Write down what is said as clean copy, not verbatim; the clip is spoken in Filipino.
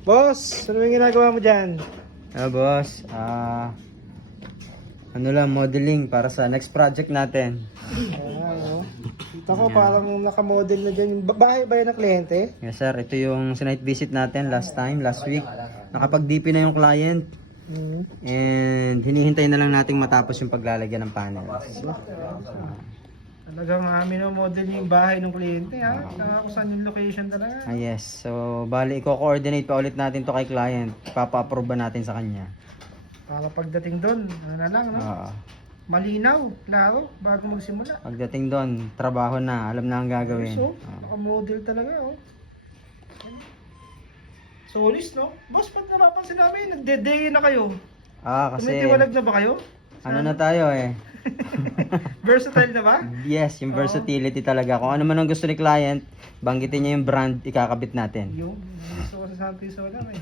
Boss, ano yung ginagawa mo dyan? Boss, ano lang, modeling para sa next project natin. Kita ko parang nakamodel na dyan. Yung bahay ba yan ng kliyente? Yes sir, ito yung site visit natin last week. Nakapag-DP na yung client and hinihintay na lang nating matapos yung paglalagyan ng panels. Talagang model yung bahay ng kliyente ha. Saka kung saan yung location talaga. Yes, so bali i-coordinate pa ulit natin to kay client. Papa-approve ba natin sa kanya? Para pagdating doon, ano na lang, no? Malinaw, klaro, bago magsimula. Pagdating doon, trabaho na, alam na ang gagawin. So, nakamodel talaga, oh. Solis, no? Boss, ba't napapansin namin? Nagde-day na kayo. Kasi Tumitiwalag na ba kayo? ano na tayo Versatile na ba? Yes, yung versatility talaga. Kung ano man ang gusto ni client, banggitin niya yung brand, ikakabit natin. Yung gusto ko sa Santi Solar eh.